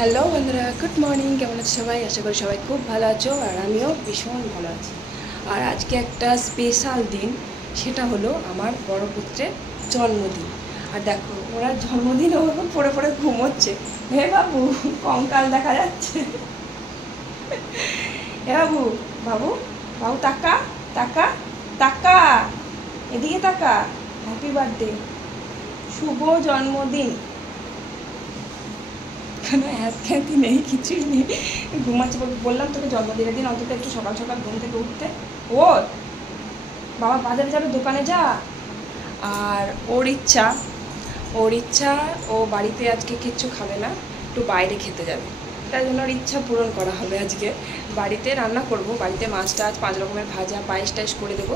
Hello বন্ধুরা, good morning. কেমন আছো সবাই? আশা করি সবাই খুব ভালো আছো, আর আমিও ভীষণ ভালো আছি। আর আজকে একটা স্পেশাল দিন, সেটা হলো আমার বড় পুত্রের জন্মদিন। আর দেখো, ওরা জন্মদিন ওরকম পড়ে পড়ে ঘুমোচ্ছে। হে বাবু, কঙ্কাল দেখা যাচ্ছে। হে বাবু, বাবু বাবু তাকা তাকা তাকা, এদিকে তাকা। হ্যাপি বার্থডে, শুভ জন্মদিন। খ্যাতি নেই, কিছুই নেই, ঘুমাচ্ছে। বললাম তোকে জন্মদিনের দিন অন্তত একটু সকাল সকাল ঘুম থেকে উঠতে। ও বাবা বাজারে যাবে, দোকানে যা। আর ওর ইচ্ছা ও বাড়িতে আজকে কিচ্ছু খাবে না, একটু বাইরে খেতে যাবে। তাই জন্য ওর ইচ্ছা পূরণ করা হবে। আজকে বাড়িতে রান্না করব, বাড়িতে মাছ টাছ 5 রকমের ভাজা পায়েস টাইস করে দেবো।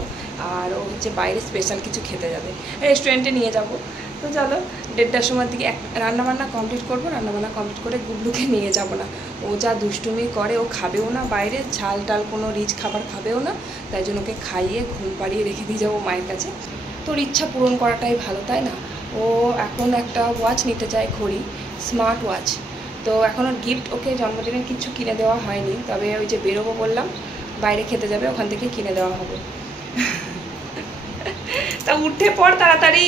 আর ও হচ্ছে বাইরে স্পেশাল কিছু খেতে যাবে, রেস্টুরেন্টে নিয়ে যাব। তো চলো, 1:30টার সময় দিকে রান্নাবান্না কমপ্লিট করবো। রান্নাবান্না কমপ্লিট করে গুবলুকে নিয়ে যাব না। ও যা দুষ্টুমি করে, ও খাবেও না বাইরে ঝাল টাল কোনো রিচ খাবার খাবেও না। তাই জন্য ওকে খাইয়ে ঘুম পাড়িয়ে রেখে দিয়ে যাবো মায়ের কাছে। তোর ইচ্ছা পূরণ করাটাই ভালো, তাই না? ও এখন একটা ওয়াচ নিতে চায়, ঘড়ি, স্মার্ট ওয়াচ। তো এখন ওর গিফট, ওকে জন্মদিনের কিছু কিনে দেওয়া হয়নি, তবে ওই যে বেরোবো বললাম, বাইরে খেতে যাবে, ওখান থেকে কিনে দেওয়া হবে। তা উঠে পড় তাড়াতাড়ি।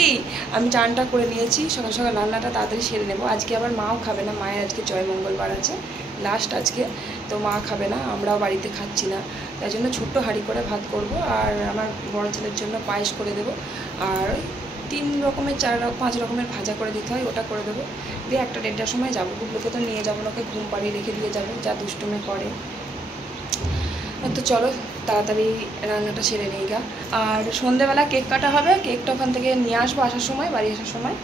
আমি চানটা করে নিয়েছি, সকাল সকাল রান্নাটা তাড়াতাড়ি সেরে নেবো। আজকে আবার মাও খাবে না, মায়ের আজকে জয় মঙ্গলবার আছে, লাস্ট আজকে। তো মা খাবে না, আমরাও বাড়িতে খাচ্ছি না। তাই জন্য ছোট্ট হাঁড়ি করে ভাত করব, আর আমার বড় ছেলের জন্য পায়েস করে দেবো। আর 3 রকমের 5 রকমের ভাজা করে দিতে হয়, ওটা করে দেবো। দিয়ে 1:30টার সময় যাবো। গুবলুকে তো নিয়ে যাবো না, ওকে ঘুম পাড়িয়ে রেখে দিয়ে যাবো, যা দুষ্টুমি করে। তো চলো তাড়াতাড়ি রান্নাটা সেরে নিই গা। আর সন্ধেবেলা কেক কাটা হবে, কেকটা ওখান থেকে নিয়ে আসবো আসার সময়, বাড়ি আসার সময়।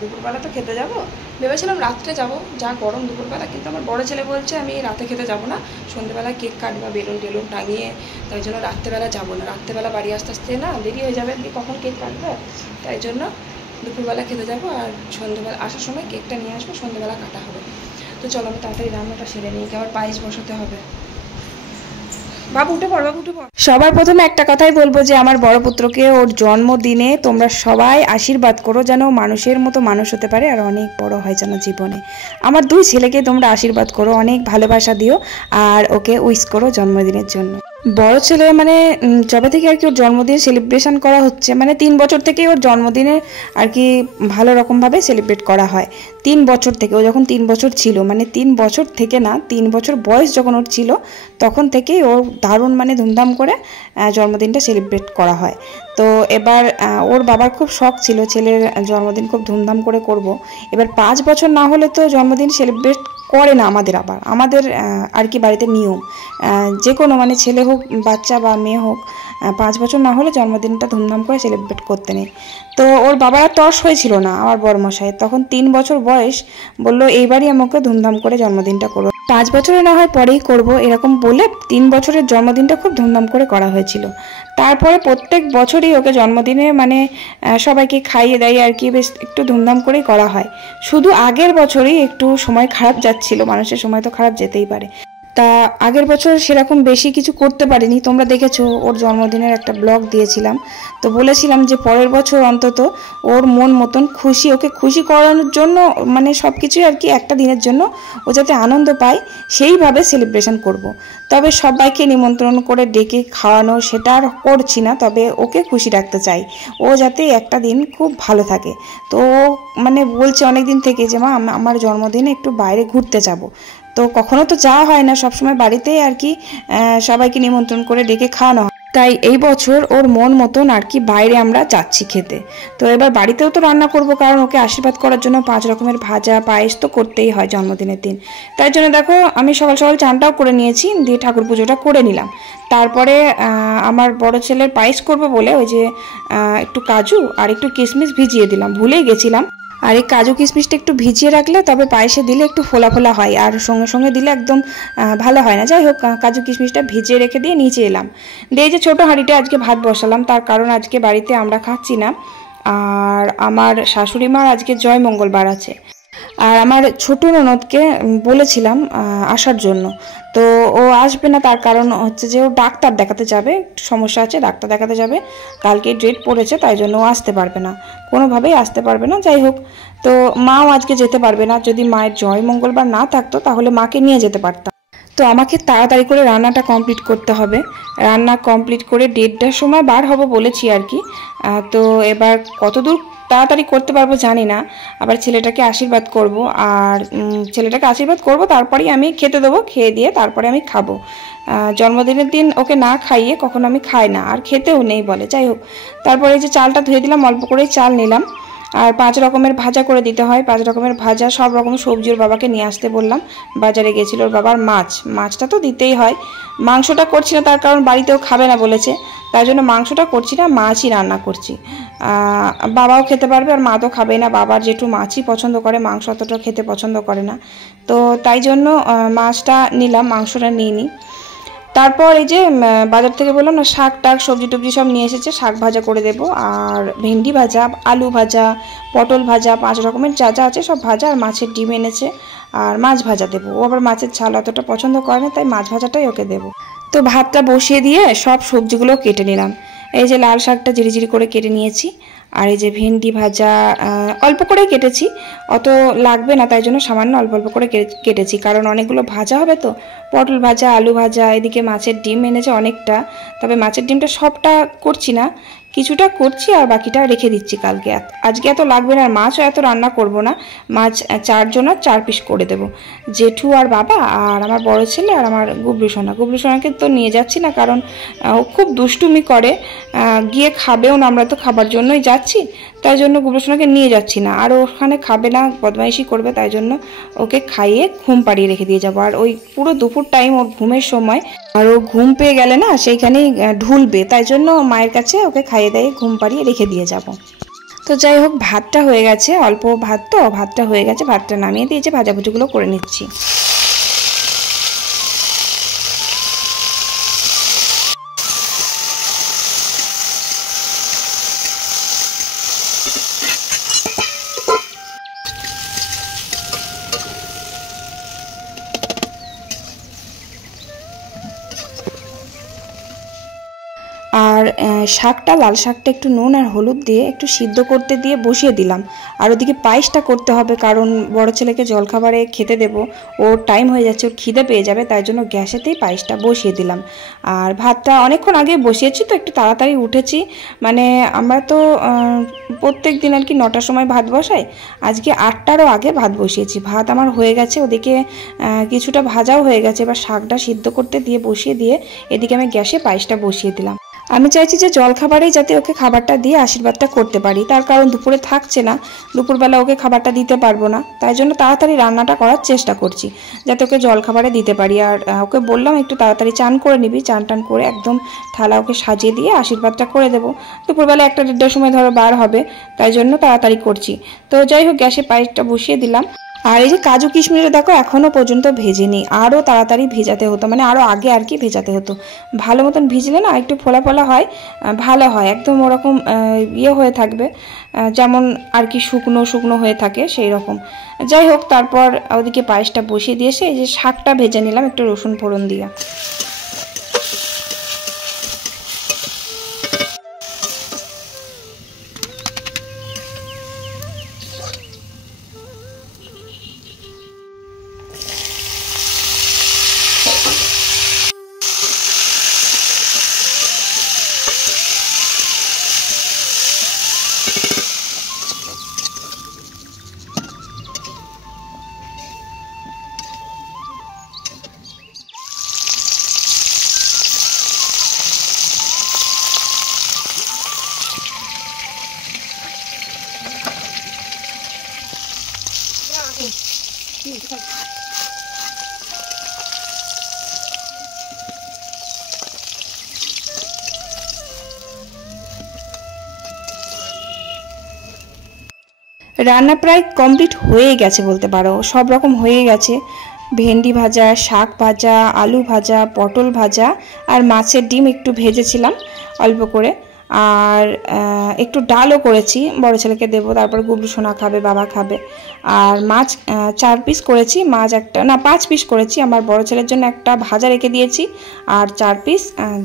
দুপুরবেলা তো খেতে যাব, ভেবেছিলাম রাত্রে যাব, যা গরম দুপুরবেলা। কিন্তু আমার বড় ছেলে বলছে আমি রাতে খেতে যাব না, সন্ধেবেলা কেক কাটবা বেলুন টেলুন টাঙিয়ে, তাই জন্য রাত্রেবেলা যাব না। রাত্রেবেলা বাড়ি আস্তে আস্তে না দেরি হয়ে যাবে, কখন কেক কাটবে, তাই জন্য দুপুরবেলা খেতে যাব। আর সন্ধেবেলা আসার সময় কেকটা নিয়ে আসবো, সন্ধেবেলা কাটা হবে। তো চলো আমি তাড়াতাড়ি রান্নাটা সেরে নিই, আবার পায়েস বসাতে হবে। বাবু উঠে পড়, বাবু উঠে পড়। সবার প্রথমে একটা কথাই বলবো যে আমার বড় পুত্রকে ওর জন্মদিনে তোমরা সবাই আশীর্বাদ করো, যেন মানুষের মতো মানুষ হতে পারে আর অনেক বড় হয় যেন জীবনে। আমার 2 ছেলেকে তোমরা আশীর্বাদ করো, অনেক ভালোবাসা দিও, আর ওকে উইশ করো জন্মদিনের জন্য। বড় ছেলে মানে যবে থেকে আর কি ওর জন্মদিন সেলিব্রেশন করা হচ্ছে, মানে 3 বছর থেকেই ওর জন্মদিনে আর কি ভালো রকমভাবে সেলিব্রেট করা হয়। 3 বছর থেকে, ও যখন 3 বছর ছিল, মানে 3 বছর থেকে না, 3 বছর বয়স যখন ওর ছিল, তখন থেকেই ওর দারুণ মানে ধুমধাম করে জন্মদিনটা সেলিব্রেট করা হয়। তো এবার ওর বাবার খুব শখ ছিল ছেলের জন্মদিন খুব ধুমধাম করে করব। এবার 5 বছর না হলে তো জন্মদিন সেলিব্রেট করে না আমাদের আর কি বাড়িতে নিয়ম, যে কোনো মানে ছেলে হোক বাচ্চা বা মেয়ে হোক, 5 বছর না হলে জন্মদিনটা ধুমধাম করে সেলিব্রেট করতে নেই। তো ওর বাবার তর্স হয়েছিল না আমার বড়মশাই, তখন 3 বছর বয়স, বললো এইবারই আমাকে ধুমধাম করে জন্মদিনটা করো, 5 বছরে না হয় পরেই করব, এরকম বলে 3 বছরের জন্মদিনটা খুব ধুমধাম করে করা হয়েছিল। তারপরে প্রত্যেক বছরই ওকে জন্মদিনে মানে সবাইকে খাইয়ে দাইয়ে আর কি বেশ একটু ধুমধাম করেই করা হয়। শুধু আগের বছরই একটু সময় খারাপ যাচ্ছিল, মানুষের সময় তো খারাপ যেতেই পারে। তা আগের বছর সেরকম বেশি কিছু করতে পারিনি, তোমরা দেখেছো ওর জন্মদিনের একটা ব্লগ দিয়েছিলাম। তো বলেছিলাম যে পরের বছর অন্তত ওর মন মতন খুশি, ওকে খুশি করানোর জন্য মানে সব কিছুই আর কি একটা দিনের জন্য ও যাতে আনন্দ পায় সেইভাবে সেলিব্রেশন করব। তবে সবাইকে নিমন্ত্রণ করে ডেকে খাওয়ানো সেটা আর করছি না, তবে ওকে খুশি রাখতে চাই, ও যাতে একটা দিন খুব ভালো থাকে। তো মানে বলছে অনেক দিন থেকে যে মা আমার জন্মদিনে একটু বাইরে ঘুরতে যাব। তো কখনো তো যাওয়া হয় না, সবসময় বাড়িতেই আর কি সবাইকে নিমন্ত্রণ করে ডেকে খাওয়ানো হয়। তাই এই বছর ওর মন মতন আর কি বাইরে আমরা যাচ্ছি খেতে। তো এবার বাড়িতেও তো রান্না করব, কারণ ওকে আশীর্বাদ করার জন্য 5 রকমের ভাজা পায়েস তো করতেই হয় জন্মদিনের দিন। তাই জন্য দেখো আমি সকাল সকাল চানটাও করে নিয়েছি, দিয়ে ঠাকুর পুজোটা করে নিলাম। তারপরে আমার বড় ছেলের পায়েস করবো বলে ওই যে একটু কাজু আর একটু কিশমিশ ভিজিয়ে দিলাম, ভুলেই গেছিলাম। আর এই কাজু কিশমিশটা একটু ভিজিয়ে রাখলে তবে পায়েসে দিলে একটু ফোলা ফোলা হয়, আর সঙ্গে সঙ্গে দিলে একদম ভালো হয় না। যাই হোক, কাজু কিশমিশটা ভিজিয়ে রেখে দিয়ে নিচে এলাম। দিয়ে যে ছোটো হাঁড়িতে আজকে ভাত বসালাম, তার কারণ আজকে বাড়িতে আমরা খাচ্ছি না, আর আমার শাশুড়ি মার আজকে জয় মঙ্গলবার আছে। আর আমার ছোট ননদকে বলেছিলাম আসার জন্য, তো ও আসবে না। তার কারণ হচ্ছে যে ও ডাক্তার দেখাতে যাবে, একটু সমস্যা আছে, ডাক্তার দেখাতে যাবে, কালকে ডেট পড়েছে, তাই জন্য ও আসতে পারবে না, কোনোভাবেই আসতে পারবে না। যাই হোক, তো মাও আজকে যেতে পারবে না। যদি মায়ের জয় মঙ্গলবার না থাকতো তাহলে মাকে নিয়ে যেতে পারতাম। তো আমাকে তাড়াতাড়ি করে রান্নাটা কমপ্লিট করতে হবে। রান্না কমপ্লিট করে 1:30টার সময় বার হব বলেছি আর কি। তো এবার কতদূর তাড়াতাড়ি করতে পারবো জানি না। আবার ছেলেটাকে আশীর্বাদ করব, আর ছেলেটাকে আশীর্বাদ করব, তারপরেই আমি খেতে দেবো, খেয়ে দিয়ে তারপরে আমি খাবো। জন্মদিনের দিন ওকে না খাইয়ে কখনো আমি খাই না, আর খেতেও নেই বলে। যাই হোক, তারপরে এই যে চালটা ধুয়ে দিলাম, অল্প করেই চাল নিলাম। আর 5 রকমের ভাজা করে দিতে হয়, 5 রকমের ভাজা, সব রকম সবজি ওর বাবাকে নিয়ে আসতে বললাম। বাজারে গেছিল ওর বাবার, মাছটা তো দিতেই হয়। মাংসটা করছি না, তার কারণ বাড়িতেও খাবে না বলেছে, তাই জন্য মাংসটা করছি না, মাছই রান্না করছি। বাবাও খেতে পারবে, আর মা তো খাবেই না। বাবার যেটু মাছই পছন্দ করে, মাংস অতটা খেতে পছন্দ করে না, তো তাই জন্য মাছটা নিলাম, মাংসটা নিইনি। তারপর এই যে বাজার থেকে বললাম না, শাক টাক সবজি টবজি সব নিয়ে এসেছে, শাক ভাজা করে দেবো, আর ভেন্ডি ভাজা, আলু ভাজা, পটল ভাজা, 5 রকমের যা যা আছে সব ভাজা, আর মাছের ডিম এনেছে, আর মাছ ভাজা দেবো। ও আবার মাছের ঝাল অতটা পছন্দ করে না, তাই মাছ ভাজাটাই ওকে দেবো। তো ভাতটা বসিয়ে দিয়ে সব সবজিগুলো কেটে নিলাম। এই যে লাল শাকটা জিরি করে কেটে নিয়েছি, আর এই যে ভেন্ডি ভাজা অল্প করে কেটেছি, অত লাগবে না, তাই জন্য সামান্য অল্প অল্প করে কেটেছি, কারণ অনেকগুলো ভাজা হবে তো। পটল ভাজা, আলু ভাজা, এদিকে মাছের ডিম এনেছে অনেকটা, তবে মাছের ডিমটা সবটা করছি না, কিছুটা করছি, আর বাকিটা রেখে দিচ্ছি কালকে। আজকে এত লাগবে না, আর মাছও এত রান্না করব না। মাছ 4 জনের 4 পিস করে দেবো, জেঠু আর বাবা, আর আমার বড় ছেলে, আর আমার গুবলু সোনাকে তো নিয়ে যাচ্ছি না, কারণ ও খুব দুষ্টুমি করে, গিয়ে খাবেও না, আমরা তো খাবার জন্যই যাচ্ছি, তাই জন্য গুবলু সোনাকে নিয়ে যাচ্ছি না। আর ওখানে খাবে না, বদমাইশি করবে, তাই জন্য ওকে খাইয়ে ঘুম পাড়িয়ে রেখে দিয়ে যাবো। আর ওই পুরো দুপুর টাইম ওর ঘুমের সময়, আর ও ঘুম পেয়ে গেলে না সেইখানেই ঢুলবে, তাই জন্য মায়ের কাছে ওকে খাইয়ে দিয়ে ঘুম পাড়িয়ে রেখে দিয়ে যাব। তো যাই হোক, ভাতটা হয়ে গেছে, অল্প ভাত তো, ভাতটা হয়ে গেছে, ভাতটা নামিয়ে দিয়েছে, ভাজাভুজিগুলো করে নিচ্ছি। আর শাকটা, লাল শাকটা একটু নুন আর হলুদ দিয়ে একটু সিদ্ধ করতে দিয়ে বসিয়ে দিলাম। আর ওদিকে পায়েসটা করতে হবে, কারণ বড় ছেলেকে জলখাবারে খেতে দেব, ওর টাইম হয়ে যাচ্ছে, ওর খিদে পেয়ে যাবে, তাই জন্য গ্যাসেতেই পায়েসটা বসিয়ে দিলাম। আর ভাতটা অনেকক্ষণ আগে বসিয়েছি, তো একটু তাড়াতাড়ি উঠেছি, মানে আমরা তো প্রত্যেক দিন আর কি 9টার সময় ভাত বসাই, আজকে 8টারও আগে ভাত বসিয়েছি। ভাত আমার হয়ে গেছে, ওদিকে কিছুটা ভাজাও হয়ে গেছে, এবার শাকটা সিদ্ধ করতে দিয়ে বসিয়ে দিয়ে এদিকে আমি গ্যাসে পায়েসটা বসিয়ে দিলাম। আমি চাইছি যে জলখাবারেই যাতে ওকে খাবারটা দিয়ে আশীর্বাদটা করতে পারি, তার কারণ দুপুরে থাকছে না, দুপুরবেলা ওকে খাবারটা দিতে পারবো না, তাই জন্য তাড়াতাড়ি রান্নাটা করার চেষ্টা করছি যাতে ওকে জলখাবারে দিতে পারি। আর ওকে বললাম একটু তাড়াতাড়ি চান করে নিবি, চান টান করে একদম থালা ওকে সাজিয়ে দিয়ে আশীর্বাদটা করে দেবো। দুপুরবেলা 1টা-1.5টার সময় ধরো বার হবে, তাই জন্য তাড়াতাড়ি করছি। তো যাই হোক, গ্যাসে পায়েসটা বসিয়ে দিলাম। আর এই যে কাজু কিশমিশটা দেখো এখনো পর্যন্ত ভেজেনি, আরও তাড়াতাড়ি ভেজাতে হতো, মানে আরও আগে আর কি ভেজাতে হতো। ভালো মতন ভিজলে না একটু ফোলা ফোলা হয়, ভালো হয়, একদম ওরকম ইয়ে হয়ে থাকবে, যেমন আর কি শুকনো শুকনো হয়ে থাকে সেই রকম। যাই হোক, তারপর ওদিকে পায়েসটা বসিয়ে দিয়ে এসে এই যে শাকটা ভেজে নিলাম একটু রসুন ফোড়ন দিয়ে। রান্না প্রায় কমপ্লিট হয়ে গেছে বলতে পারো, সব রকম হয়ে গেছে। ভেন্ডি ভাজা, শাক ভাজা, আলু ভাজা, পটল ভাজা, আর মাছের ডিম একটু ভেজেছিলাম অল্প করে, আর একটু ডালও করেছি, বড় ছেলেকে দেবো, তারপর গুবলু সোনা খাবে, বাবা খাবে। আর মাছ 4 পিস করেছি, মাছ একটা না 5 পিস করেছি। আমার বড় ছেলের জন্য একটা ভাজা রেখে দিয়েছি, আর 4 পিস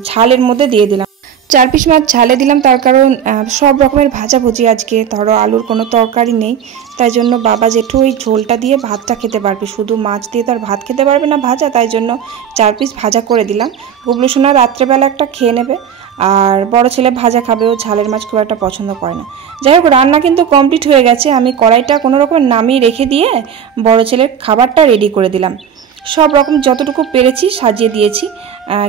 ঝালের মধ্যে দিয়ে দিলাম। 4 পিস মাছ ঝালে দিলাম তার কারণ সব রকমের ভাজাভুজি আজকে, ধরো আলুর কোনো তরকারি নেই, তাই জন্য বাবা জেঠু ওই ঝোলটা দিয়ে ভাতটা খেতে পারবে, শুধু মাছ দিয়ে তো আর ভাত খেতে পারবে না ভাজা, তাই জন্য 4 পিস ভাজা করে দিলাম। গুবলু সোনা রাত্রেবেলা একটা খেয়ে নেবে, আর বড় ছেলে ভাজা খাবে, ও ঝালের মাছ খুব একটা পছন্দ করে না। যাই হোক, রান্না কিন্তু কমপ্লিট হয়ে গেছে। আমি কড়াইটা কোনো রকম নামিয়ে রেখে দিয়ে বড় ছেলের খাবারটা রেডি করে দিলাম। সব রকম যতটুকু পেরেছি সাজিয়ে দিয়েছি,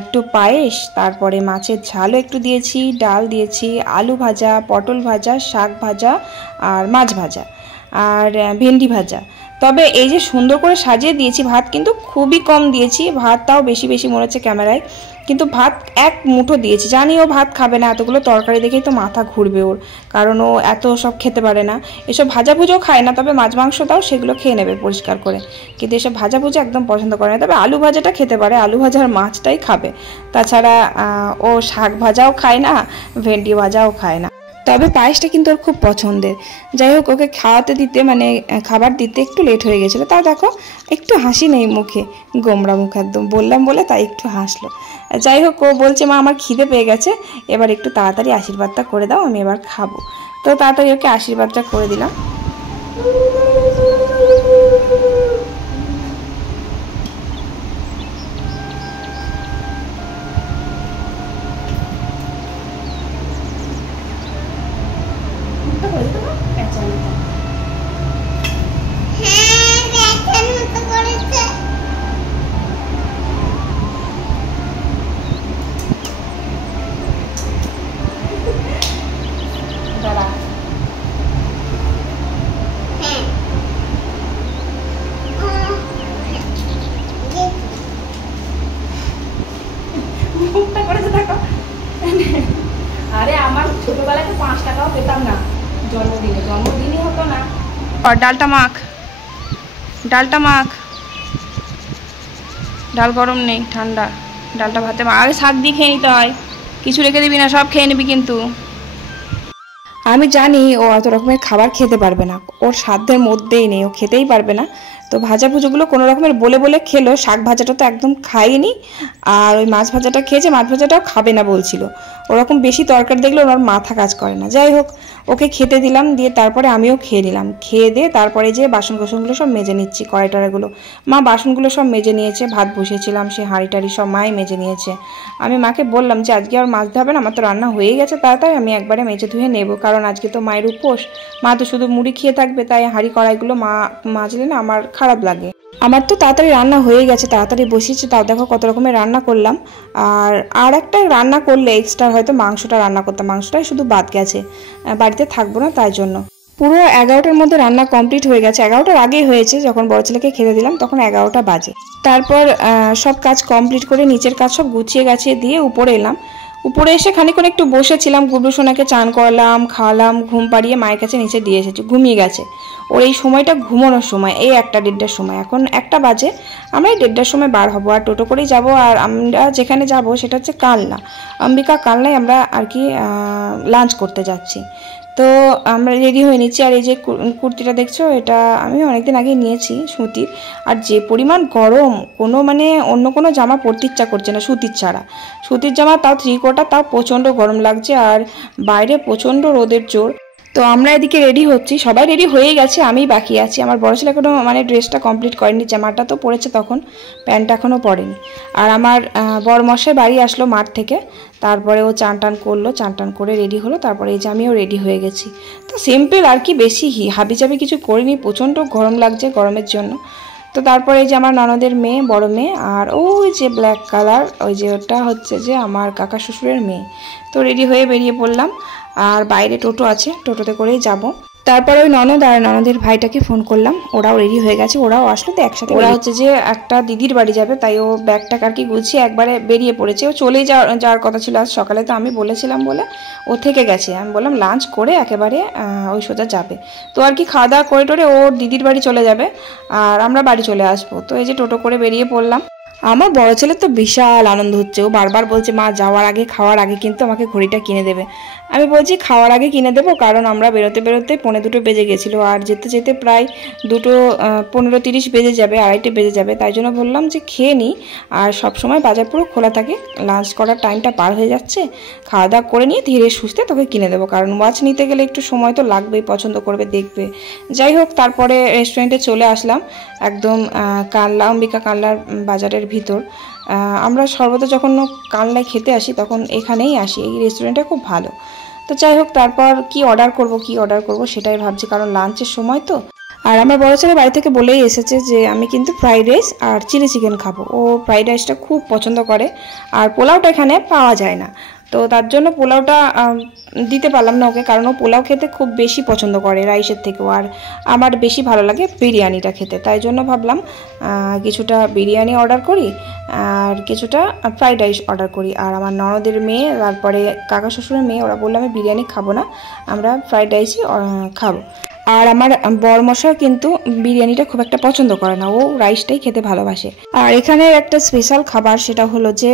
একটু পায়েস, তারপরে মাছের ঝালও একটু দিয়েছি, ডাল দিয়েছি, আলু ভাজা, পটল ভাজা, শাক ভাজা, আর মাছ ভাজা, আর ভেন্ডি ভাজা। তবে এই যে সুন্দর করে সাজিয়ে দিয়েছি, ভাত কিন্তু খুবই কম দিয়েছি, ভাত তাও বেশি বেশি মনে হচ্ছে ক্যামেরায়, কিন্তু ভাত 1 মুঠো দিয়েছি। জানি ও ভাত খাবে না, এতগুলো তরকারি দেখেই তো মাথা ঘুরবে ওর, কারণ ও এত সব খেতে পারে না। এসব ভাজাভুজো খায় না, তবে মাছ মাংস দাও সেগুলো খেয়ে নেবে পরিষ্কার করে, কিন্তু এসব ভাজাভুজো একদম পছন্দ করে না। তবে আলু ভাজাটা খেতে পারে, আলু ভাজার মাছটাই খাবে, তাছাড়া ও শাক ভাজাও খায় না, ভেন্ডি ভাজাও খায় না। তবে পায়েসটা কিন্তু ওর খুব পছন্দের। যাই হোক, ওকে খাওয়াতে দিতে মানে খাবার দিতে একটু লেট হয়ে গেছিলো, তাও দেখো একটু হাসি নেই মুখে, গোমরা মুখ একদম, বললাম বলে তাই একটু হাসলো। যাই হোক, ও বলছে মা আমার খিদে পেয়ে গেছে, এবার একটু তাড়াতাড়ি আশীর্বাদটা করে দাও, আমি এবার খাবো। তো তাড়াতাড়ি ওকে আশীর্বাদটা করে দিলাম। আরে আমার ছোটবেলায় তো 5 টাকাও পেতাম না জন্মদিনই হতো না। আর ডালটা মাখ, ডালটা মাখ, ডাল গরম নেই, ঠান্ডা, ডালটা ভাতে মাখ। আগে শাক দিয়ে খেয়ে নিতে হয়, কিছু রেখে দিবি না, সব খেয়ে নিবি কিন্তু। আমি জানি ও অত রকমের খাবার খেতে পারবে না, ওর সাধ্যের মধ্যেই নেই, ও খেতেই পারবে না। তো ভাজা ভুজোগুলো কোনো রকমের বলে বলে খেলো, শাক ভাজাটা তো একদম খাইনি, আর ওই মাছ ভাজাটা খেয়েছে, মাছ ভাজাটাও খাবে না বলছিল। ওরকম বেশি তরকারি দেখলে ওর মাথা কাজ করে না। যাই হোক, ওকে খেতে দিলাম, দিয়ে তারপরে আমিও খেয়ে নিলাম। খেয়ে দিয়ে তারপরে যে বাসন কোসনগুলো সব মেজে নিচ্ছি, কড়াইটারাগুলো মা বাসনগুলো সব মেজে নিয়েছে, ভাত বসিয়েছিলাম সে হাঁড়ি টাড়ি সব মাই মেজে নিয়েছে। আমি মাকে বললাম যে আজকে আর মাজতে হবে না, আমার তো রান্না হয়ে গেছে, তাড়াতাড়ি আমি একবারে মেজে ধুয়ে নেবো, কারণ আজকে তো মায়ের উপোস, মা তো শুধু মুড়ি খেয়ে থাকবে, তাই হাঁড়ি কড়াইগুলো মা মাজলে না আমার খারাপ লাগে। আমার তো তাড়াতাড়ি রান্না হয়ে গেছে, তাড়াতাড়ি বসিয়েছি, তাও দেখো কত রকমের রান্না করলাম। আর একটা রান্না করলে এক্সট্রা হয়তো মাংসটা রান্না করতাম, মাংসটাই শুধু বাদ গেছে, বাড়িতে থাকবো না তাই জন্য। পুরো 11টার মধ্যে রান্না কমপ্লিট হয়ে গেছে, 11টার আগেই হয়েছে, যখন বড় ছেলেকে খেতে দিলাম তখন 11টা বাজে। তারপর সব কাজ কমপ্লিট করে নিচের কাজ সব গুছিয়ে গাছিয়ে দিয়ে উপরে এলাম। উপরে এসে খানিক্ষণ একটু বসেছিলাম, গুবলু সোনাকে চান করলাম, খাওয়ালাম, ঘুম পাড়িয়ে মায়ের কাছে নিচে দিয়ে এসেছি, ঘুমিয়ে গেছে। ওর এই সময়টা ঘুমানোর সময়, এই 1টা-1.5টার সময়, এখন 1টা বাজে, আমরা এই 1.5টার সময় বার হবো, আর টোটো করেই যাবো। আর আমরা যেখানে যাব সেটা হচ্ছে কালনা, অম্বিকা কালনায় আমরা আর কি লাঞ্চ করতে যাচ্ছি। তো আমরা রেডি হয়ে নিচ্ছি, আর এই যে কুর্তিটা দেখছো, এটা আমি অনেকদিন আগে নিয়েছি সুতির, আর যে পরিমাণ গরম, কোনো মানে অন্য কোনো জামা পরতে ইচ্ছা করছে না সুতির ছাড়া। সুতির জামা তাও 3/4, তাও প্রচণ্ড গরম লাগছে, আর বাইরে প্রচণ্ড রোদের জোর। তো আমরা এদিকে রেডি হচ্ছি, সবাই রেডি হয়ে গেছে, আমি বাকি আছি। আমার বড় ছেলে এখনো মানে ড্রেসটা কমপ্লিট করেনি, জামাটা তো পরেছে তখন, প্যান্টটা এখনও পরেনি। আর আমার বড় মশাই বাড়ি আসলো মাঠ থেকে, তারপরে ও চান টান করলো, চান টান করে রেডি হলো, তারপরে এই যে আমিও রেডি হয়ে গেছি। তো সিম্পল আর কি, বেশি হাবিজাবি কিছু করিনি, প্রচণ্ড গরম লাগছে গরমের জন্য। তো তারপরে এই যে আমার ননদের মেয়ে, বড় মেয়ে, আর ওই যে ব্ল্যাক কালার, ওই যে ওটা হচ্ছে যে আমার কাকা শ্বশুরের মেয়ে। তো রেডি হয়ে বেরিয়ে পড়লাম, আর বাইরে টোটো আছে, টোটোতে করেই যাব। তারপরে ওই ননদ আর ননদের ভাইটাকে ফোন করলাম, ওরাও রেডি হয়ে গেছে, ওরাও আসলো, তো একসাথে। ওরা হচ্ছে যে একটা দিদির বাড়ি যাবে, তাই ও ব্যাগটা আর কি গুছিয়ে একবারে বেরিয়ে পড়েছে। ও চলেই যাওয়ার কথা ছিল আজ সকালে, তো আমি বলেছিলাম বলে ও থেকে গেছে। আমি বললাম লাঞ্চ করে একেবারে ওই সোজা যাবে। তো আর কি খাওয়া দাওয়া করে টোরে ওর দিদির বাড়ি চলে যাবে, আর আমরা বাড়ি চলে আসবো। তো এই যে টোটো করে বেরিয়ে পড়লাম। আমার বড় ছেলে তো বিশাল আনন্দ হচ্ছে, ও বারবার বলছে মা যাওয়ার আগে, খাওয়ার আগে কিন্তু আমাকে ঘড়িটা কিনে দেবে। আমি বলছি খাওয়ার আগে কিনে দেবো, কারণ আমরা বেরোতে বেরোতে 1:45 বেজে গেছিলো, আর যেতে যেতে প্রায় 2:15-30 বেজে যাবে, 2:30 বেজে যাবে। তাই জন্য বললাম যে খেয়ে নিই, আর সব সময় বাজার পুরো খোলা থাকে, লাঞ্চ করার টাইমটা পার হয়ে যাচ্ছে, খাওয়া দাওয়া করে নিয়ে ধীরে সুস্থে তোকে কিনে দেবো, কারণ ওয়াচ নিতে গেলে একটু সময় তো লাগবেই, পছন্দ করবে, দেখবে। যাই হোক, তারপরে রেস্টুরেন্টে চলে আসলাম, একদম অম্বিকা কালনার বাজারের ভিতর। আমরা সর্বদা যখন কালনায় খেতে আসি তখন এখানেই আসি, এই রেস্টুরেন্টটা খুব ভালো। তো যাই হোক, তারপর কি অর্ডার করব সেটাই ভাবছি, কারণ লাঞ্চের সময় তো। আর আমার বড় ছেলে বাড়ি থেকে বলেই এসেছে যে আমি কিন্তু ফ্রাইড রাইস আর চিলি চিকেন খাবো। ও ফ্রাইড রাইসটা খুব পছন্দ করে, আর পোলাওটা এখানে পাওয়া যায় না, তো তার জন্য পোলাওটা দিতে পারলাম না ওকে, কারণ ও পোলাও খেতে খুব বেশি পছন্দ করে রাইসের থেকেও, আর আমার বেশি ভালো লাগে বিরিয়ানিটা খেতে। তাই জন্য ভাবলাম কিছুটা বিরিয়ানি অর্ডার করি আর কিছুটা ফ্রাইড রাইস অর্ডার করি। আর আমার ননদের মেয়ে, তারপরে কাকা শ্বশুরের মেয়ে, ওরা বললো আমি বিরিয়ানি খাবো না, আমরা ফ্রাইড রাইসই খাবো। আর আমার বরমশাই কিন্তু বিরিয়ানিটা খুব একটা পছন্দ করে না, ও রাইসটাই খেতে ভালোবাসে। আর এখানে একটা স্পেশাল খাবার, সেটা হলো যে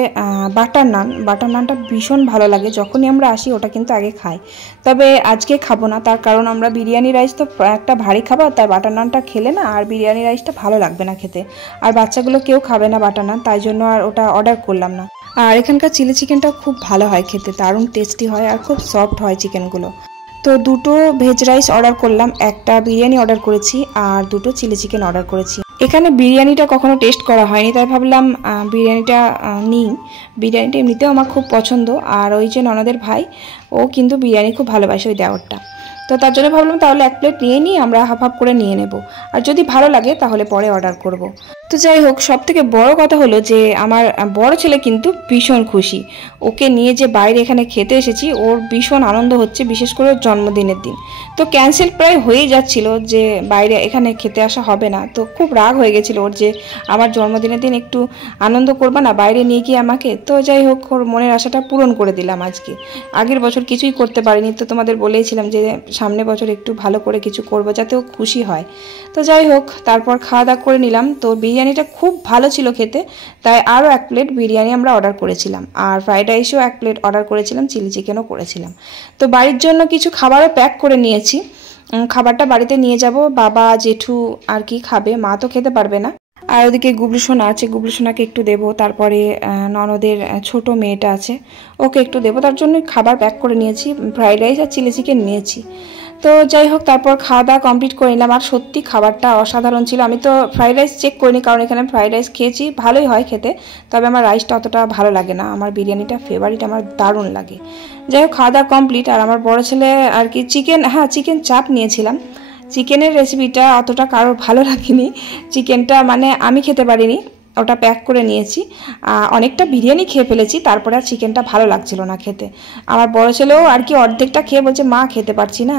বাটার নান। বাটার নানটা ভীষণ ভালো লাগে, যখনই আমরা আসি ওটা কিন্তু আগে খাই। তবে আজকে খাবো না, তার কারণ আমরা বিরিয়ানি রাইস তো একটা ভারী খাবার, তাই বাটার নানটা খেলে না আর বিরিয়ানি রাইসটা ভালো লাগবে না খেতে, আর বাচ্চাগুলো কেউ খাবে না বাটার নান, তাই জন্য আর ওটা অর্ডার করলাম না। আর এখানকার চিলি চিকেনটাও খুব ভালো হয় খেতে, দারুণ টেস্টি হয় আর খুব সফট হয় চিকেনগুলো। তো 2টো ভেজ রাইস অর্ডার করলাম, একটা বিরিয়ানি অর্ডার করেছি, আর 2টো চিলি চিকেন অর্ডার করেছি। এখানে বিরিয়ানিটা কখনো টেস্ট করা হয়নি, তাই ভাবলাম বিরিয়ানিটা নিই। বিরিয়ানিটা এমনিতেও আমার খুব পছন্দ, আর ওই যে ননদের ভাই, ও কিন্তু বিরিয়ানি খুব ভালোবাসে, ওই দেওরটা। তো তার জন্য ভাবলাম তাহলে 1 প্লেট নিয়ে নিই, আমরা হাফ হাফ করে নিয়ে নেব, আর যদি ভালো লাগে তাহলে পরে অর্ডার করব। তো যাই হোক, সব থেকে বড় কথা হলো যে আমার বড় ছেলে কিন্তু ভীষণ খুশি, ওকে নিয়ে যে বাইরে এখানে খেতে এসেছি, ওর ভীষণ আনন্দ হচ্ছে, বিশেষ করে ওর জন্মদিনের দিন। তো ক্যান্সেল প্রায় হয়ে যাচ্ছিল যে বাইরে এখানে খেতে আসা হবে না, তো খুব রাগ হয়ে গেছিল ওর যে আমার জন্মদিনের দিন একটু আনন্দ করবা না বাইরে নিয়ে গিয়ে আমাকে। তো যাই হোক, ওর মনের আশাটা পূরণ করে দিলাম আজকে। আগের বছর কিছুই করতে পারিনি, তো তোমাদের বলেইছিলাম যে সামনের বছর একটু ভালো করে কিছু করবো যাতে ও খুশি হয়। তো যাই হোক, তারপর খাওয়া দাওয়া করে নিলাম। তো বিরিয়ানিটা খুব ভালো ছিল খেতে, তাই আরও 1 প্লেট বিরিয়ানি আমরা অর্ডার করেছিলাম, আর ফ্রাইড রাইসও 1 প্লেট অর্ডার করেছিলাম, চিলি চিকেনও করেছিলাম। তো বাড়ির জন্য কিছু খাবারও প্যাক করে নিয়েছি, খাবারটা বাড়িতে নিয়ে যাব, বাবা জেঠু আর কি খাবে, মা তো খেতে পারবে না। আর ওদিকে গুবলু সোনা আছে, গুবলু সোনাকে একটু দেবো, তারপরে ননদের ছোট মেয়েটা আছে, ওকে একটু দেবো, তার জন্য খাবার প্যাক করে নিয়েছি, ফ্রাইড রাইস আর চিলি চিকেন নিয়েছি। তো যাই হোক, তারপর খাওয়া দাওয়া কমপ্লিট করে নিলাম, আর সত্যি খাবারটা অসাধারণ ছিল। আমি তো ফ্রাইড রাইস চেক করিনি, কারণ এখানে ফ্রাইড রাইস খেয়েছি, ভালোই হয় খেতে, তবে আমার রাইসটা অতটা ভালো লাগে না, আমার বিরিয়ানিটা ফেভারিট, আমার দারুণ লাগে। যাই হোক, খাওয়া দাওয়া কমপ্লিট। আর আমার বড় ছেলে আর কি চিকেন চাপ নিয়েছিলাম। চিকেনের রেসিপিটা অতটা কারোর ভালো লাগেনি, চিকেনটা মানে আমি খেতে পারিনি, ওটা প্যাক করে নিয়েছি, অনেকটা বিরিয়ানি খেয়ে ফেলেছি, তারপরে আর চিকেনটা ভালো লাগছিল না খেতে। আমার বড় ছেলেও আর কি অর্ধেকটা খেয়ে বলছে মা খেতে পারছি না,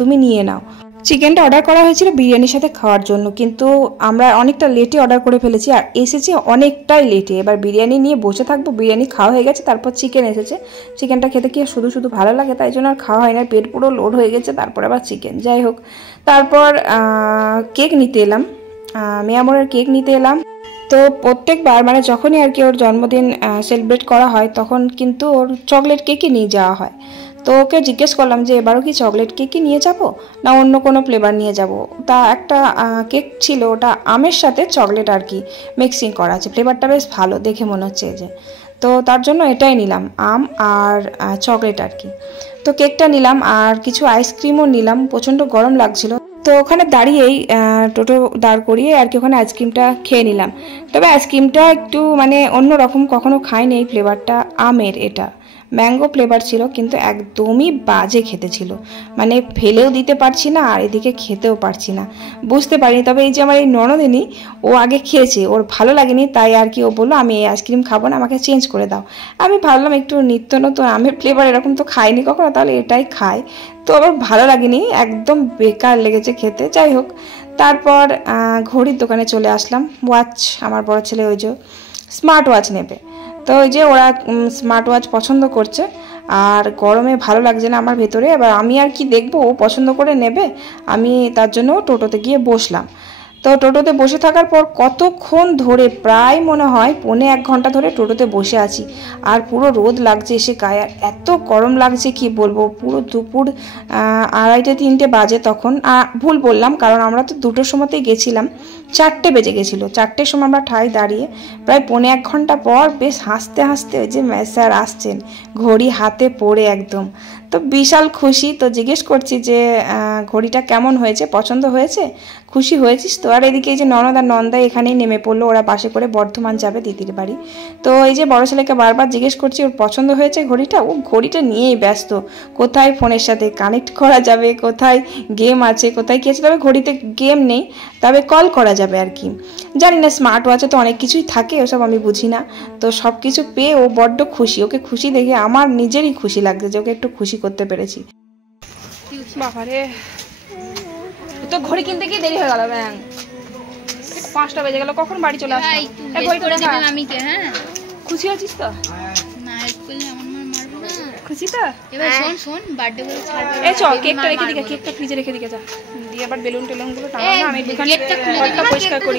তুমি নিয়ে নাও। চিকেনটা অর্ডার করা হয়েছিল বিরিয়ানির সাথে খাওয়ার জন্য, কিন্তু আমরা অনেকটা লেটে অর্ডার করে ফেলেছি, আর এসেছে অনেকটাই লেটে। এবার বিরিয়ানি নিয়ে বসে থাকবো, বিরিয়ানি খাওয়া হয়ে গেছে, তারপর চিকেন এসেছে, চিকেনটা খেতে কি শুধু শুধু ভালো লাগে, তাই জন্য আর খাওয়া হয় না, পেট পুরো লোড হয়ে গেছে, তারপর আবার চিকেন। যাই হোক, তারপর কেক নিতে এলাম, মেয়ামোরের কেক নিতে এলাম। তো প্রত্যেকবার মানে যখনই আর কি ওর জন্মদিন সেলিব্রেট করা হয়, তখন কিন্তু ওর চকলেট কেকই নিয়ে যাওয়া হয়। তো ওকে জিজ্ঞেস করলাম যে এবারও কি চকলেট কেকই নিয়ে যাব না অন্য কোনো ফ্লেভার নিয়ে যাব। তা একটা কেক ছিল, ওটা আমের সাথে চকলেট আর কি মিক্সিং করা আছে, ফ্লেভারটা বেশ ভালো দেখে মনে হচ্ছে যে, তো তার জন্য এটাই নিলাম, আম আর চকলেট আর কি। তো কেকটা নিলাম, আর কিছু আইসক্রিমও নিলাম, প্রচণ্ড গরম লাগছিল, তো ওখানে দাঁড়িয়েই টোটো দাঁড় করিয়ে আর কি ওখানে আইসক্রিমটা খেয়ে নিলাম। তবে আইসক্রিমটা একটু মানে অন্যরকম, কখনো খাইনি এই ফ্লেভারটা, আমের, এটা ম্যাঙ্গো ফ্লেভার ছিল, কিন্তু একদমই বাজে খেতে ছিল, মানে ফেলেও দিতে পারছি না আর এদিকে খেতেও পারছি না, বুঝতে পারিনি। তবে এই যে আমার এই ননদিনী, ও আগে খেয়েছে, ওর ভালো লাগেনি, তাই আর কি ও বললো আমি এই আইসক্রিম খাবো না, আমাকে চেঞ্জ করে দাও। আমি ভাবলাম একটু নিত্য নতুন আমের ফ্লেভার, এরকম তো খাইনি কখনো, তাহলে এটাই খাই। তো আমার ভালো লাগেনি, একদম বেকার লেগেছে খেতে। যাই হোক, তারপর ঘড়ির দোকানে চলে আসলাম, ওয়াচ, আমার বড় ছেলে ওই যে স্মার্ট ওয়াচ নেবে, তো ওই যে ওরা স্মার্ট ওয়াচ পছন্দ করছে, আর গরমে ভালো লাগছে না আমার ভেতরে, এবার আমি আর কি দেখবো, ও পছন্দ করে নেবে, আমি তার জন্য টোটোতে গিয়ে বসলাম। তো তো টোটোতে বসে থাকার পর কতক্ষণ ধরে প্রায় মনে হয় 1.25 ঘন্টা ধরে টোটোতে বসে আছি। আর পুরো রোদ লাগছে এসে গায়ে, এত গরম লাগছে কি বলবো। পুরো দুপুর 2:30-3টে বাজে তখন, ভুল বললাম কারণ আমরা তো 2টোর সময়তেই গেছিলাম, 4টে বেজে গেছিলো। 4টের সময় আমরা ঠাই দাঁড়িয়ে প্রায় 1.25 ঘন্টা পর বেশ হাসতে হাসতে ওই যে স্যার আসছেন ঘড়ি হাতে পড়ে একদম। তো বিশাল খুশি। তো জিজ্ঞেস করছি যে ঘড়িটা কেমন হয়েছে, পছন্দ হয়েছে, খুশি হয়েছিস তো? আর এদিকে এই যে ননদ আর নন্দা এখানেই নেমে পড়লো, ওরা বাসে করে বর্ধমান যাবে দিদির বাড়ি। তো এই যে বড় ছেলেকে বারবার জিজ্ঞেস করছি ওর পছন্দ হয়েছে ঘড়িটা, ও ঘড়িটা নিয়েই ব্যস্ত, কোথায় ফোনের সাথে কানেক্ট করা যাবে, কোথায় গেম আছে, কোথায় কী আছে। তবে ঘড়িতে গেম নেই, তবে কল করা যাবে আর কি। জানি না, স্মার্ট ওয়াচে তো অনেক কিছুই থাকে, ওসব আমি বুঝি না। তো সব কিছু পেয়ে ও বড্ড খুশি। ওকে খুশি দেখে আমার নিজেরই খুশি লাগছে যে ওকে একটু খুশি করতে পেরেছি। বাবারে, তো ঘড়ি কিনতে গিয়ে দেরি হয়ে গেল, ব্যাং 5টা বেজে গেল, কখন বাড়ি চলে আসলাম। খুশি আছিস তো? খুশি তো? এবার শোন বার্থডে বলে ছাড়। এই চল কেকটা রেখে দিকে, কেকটা ফ্রিজে রেখে দিকে যা, দিয়ে আবার বেলুন টেলুন গুলো টাঙানো। আমি দোকানে ঘরটা পরিষ্কার করি,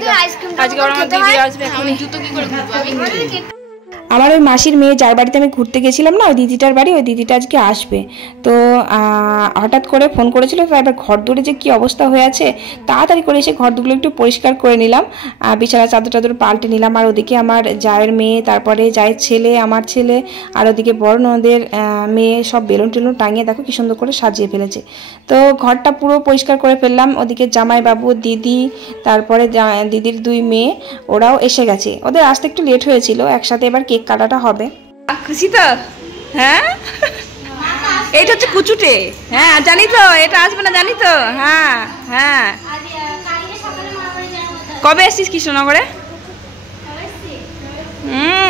আজকে আমার দিদি আসবে। এখন জুতো কি করে খুলবো আমি? আমার ওই মাসির মেয়ে যার বাড়িতে আমি ঘুরতে গেছিলাম না, ওই দিদিটার বাড়ি, ওই দিদিটা আজকে আসবে। তো হঠাৎ করে ফোন করেছিল, তো এবার ঘর দূরে যে কী অবস্থা হয়ে আছে, তাড়াতাড়ি করে এসে ঘর দুগুলো একটু পরিষ্কার করে নিলাম, বিছানা চাদর টাদর পাল্টে নিলাম। আর ওদিকে আমার জায়ের মেয়ে, তারপরে জায়ের ছেলে, আমার ছেলে, আর ওদিকে বড় ননদের মেয়ে সব বেলুন টেলুন টাঙিয়ে দেখো কি সুন্দর করে সাজিয়ে ফেলেছে। তো ঘরটা পুরো পরিষ্কার করে ফেললাম। ওদিকে জামাইবাবু, দিদি, তারপরে দিদির 2 মেয়ে, ওরাও এসে গেছে। ওদের আসতে একটু লেট হয়েছিল, একসাথে এবার কেক কাটাটা হবে। খুশি তো? হ্যাঁ, এইটা হচ্ছে কুচুটে। হ্যাঁ জানি তো, এটা আসবে না জানি তো। হ্যাঁ হ্যাঁ, কবে এসছিস কৃষ্ণনগরে?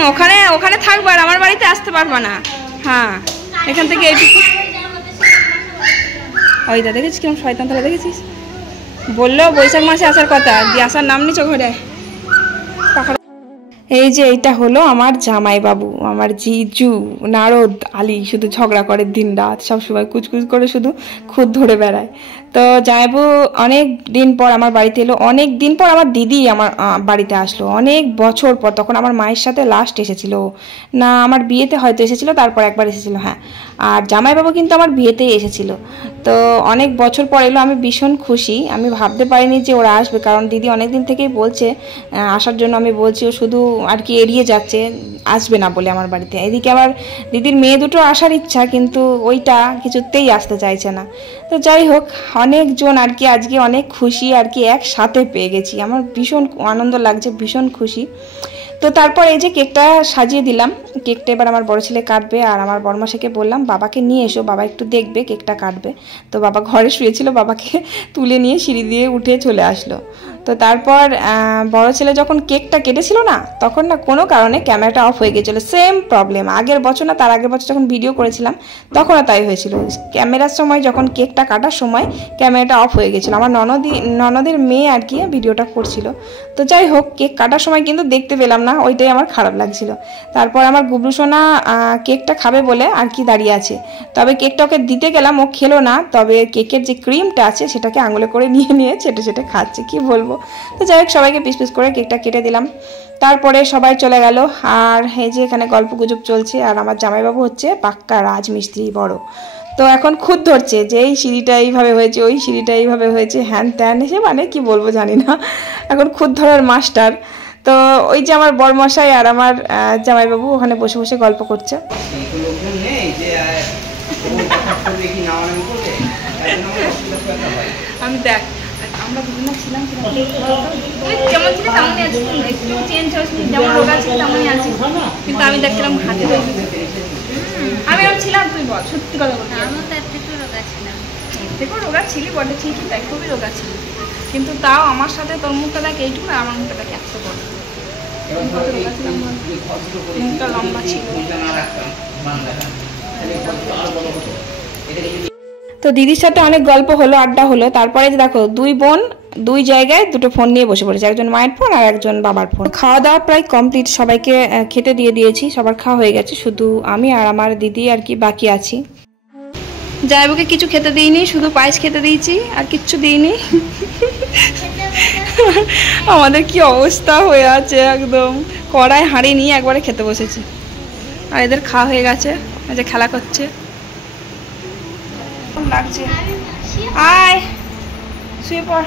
ওখানে ওখানে থাকবো, আর আমার বাড়িতে আসতে পারবো না। হ্যাঁ, এখান থেকে এইটুকু। ওইটা দেখেছিস কিরম শয়তান, তাহলে দেখেছিস? বললো বৈশাখ মাসে আসার কথা, দিয়ে আসার নাম নিচ ঘরে। এই যে এইটা হলো আমার জামাইবাবু, আমার জিজু নারদ আলী, শুধু ঝগড়া করে দিন রাত, সবসময় কুচকুচ করে শুধু খুদ ধরে বেড়ায়। তো জামাইবাবু অনেক দিন পর আমার বাড়িতে এলো, অনেক দিন পর আমার দিদি আমার বাড়িতে আসলো, অনেক বছর পর। তখন আমার মায়ের সাথে লাস্ট এসেছিল না, আমার বিয়েতে হয়তো এসেছিল, তারপর একবার এসেছিল। হ্যাঁ, আর জামাইবাবু কিন্তু আমার বিয়েতেই এসেছিল। তো অনেক বছর পর এলো, আমি ভীষণ খুশি। আমি ভাবতে পারিনি যে ওরা আসবে, কারণ দিদি অনেক দিন থেকেই বলছে আসার জন্য। আমি বলছি, ও শুধু আর কি এড়িয়ে যাচ্ছে, আসবে না বলে আমার বাড়িতে। এদিকে আবার দিদির মেয়ে দুটো আসার ইচ্ছা, কিন্তু ওইটা কিছুতেই আসতে চাইছে না। তো যাই হোক, অনেকজন আর কি আজকে অনেক খুশি আর কি, একসাথে পেয়ে গেছি। আমার ভীষণ আনন্দ লাগছে, ভীষণ খুশি। তো তারপর এই যে কেকটা সাজিয়ে দিলাম, কেকটা এবার আমার বড় ছেলে কাটবে। আর আমার বড়মাসাকে বললাম বাবাকে নিয়ে এসো, বাবা একটু দেখবে, কেকটা কাটবে। তো বাবা ঘরে শুয়েছিল, বাবাকে তুলে নিয়ে সিঁড়ি দিয়ে উঠে চলে আসলো। তো তারপর বড় ছেলে যখন কেকটা কেটেছিল না, তখন না কোনো কারণে ক্যামেরাটা অফ হয়ে গিয়েছিল। সেম প্রবলেম আগের বছর না, তার আগের বছর যখন ভিডিও করেছিলাম তখনও তাই হয়েছিল। ক্যামেরার সময় যখন কেকটা কাটার সময় ক্যামেরাটা অফ হয়ে গেছিলো। আমার ননদের মেয়ে আর কি ভিডিওটা করছিল। তো যাই হোক, কেক কাটার সময় কিন্তু দেখতে পেলাম না, ওইটাই আমার খারাপ লাগছিল। তারপর আমার গুবলু সোনা কেকটা খাবে বলে আর কি দাঁড়িয়ে আছে। তবে কেকটা ওকে দিতে গেলাম, ও খেলো না। তবে কেকের যে ক্রিমটা আছে সেটাকে আঙুলে করে নিয়ে নিয়ে চেটে চেটে খাচ্ছে, কি বলবো। তো যাই হোক, সবাইকে পিস পিস করে কেকটা কেটে দিলাম। তারপরে সবাই চলে গেল। আর এই যে এখানে গল্প গুজব চলছে। আর আমার জামাইবাবু হচ্ছে পাক্কা রাজমিস্ত্রি বড়। তো এখন খুদ ধরছে যে এই সিঁড়িটা এইভাবে হয়েছে, ওই সিঁড়িটা এইভাবে হয়েছে, হ্যান ত্যান এসে মানে কি বলবো জানি না, এখন খুদ ধরার মাস্টার। তো ওই যে আমার বড়মশাই আর আমার জামাইবাবু ওখানে বসে বসে গল্প করছে। আমি দেখ, আমরা দুজনে ছিলাম যেমন ছিল তেমনই আছি, একটু চেঞ্জ হয়েছিল, যেমন রোগা ছিল তেমনই আছি। কিন্তু আমি দেখলাম হাতে হয়ে গেছে। আমি এরকম ছিলাম, তুই বল সত্যি কথা বলতে। আমি তো একটু রোগা ছিলাম। দেখো রোগা ছিলি বড্ড, ঠিকই তাই, খুবই রোগা ছিল। কিন্তু তাও আমার সাথে তোর মুখটা দেখ এইটুকু, আর আমার মুখটা দেখ এত বড়। মুখটা লম্বা ছিল। তো দিদির সাথে অনেক গল্প হলো, আড্ডা হলো। তারপরে যে দেখো 2 বোন 2 জায়গায় 2টো ফোন নিয়ে বসে পড়েছে, একজন মায়ের ফোন আর একজন বাবার ফোন। খাওয়া দাওয়া প্রায় কমপ্লিট, সবাইকে খেতে দিয়ে দিয়েছি, সবার খাওয়া হয়ে গেছে, শুধু আমি আর আমার দিদি আর কি বাকি আছি। জায়বুকে কিছু খেতে দিইনি, শুধু পায়েস খেতে দিয়েছি, আর কিচ্ছু দিইনি। আমাদের কি অবস্থা হয়ে আছে, একদম কড়াই হাঁড়ি নিয়ে একবারে খেতে বসেছি। আর এদের খাওয়া হয়ে গেছে, যে খেলা করছে লাগছে। আয় শুয়ে পড়।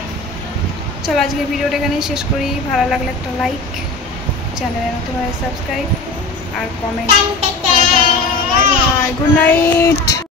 চলো আজকে ভিডিওটা এখানেই শেষ করি। ভালো লাগলে একটা লাইক, চ্যানেলে নতুন হলে সাবস্ক্রাইব আর comment. Bye bye, good night.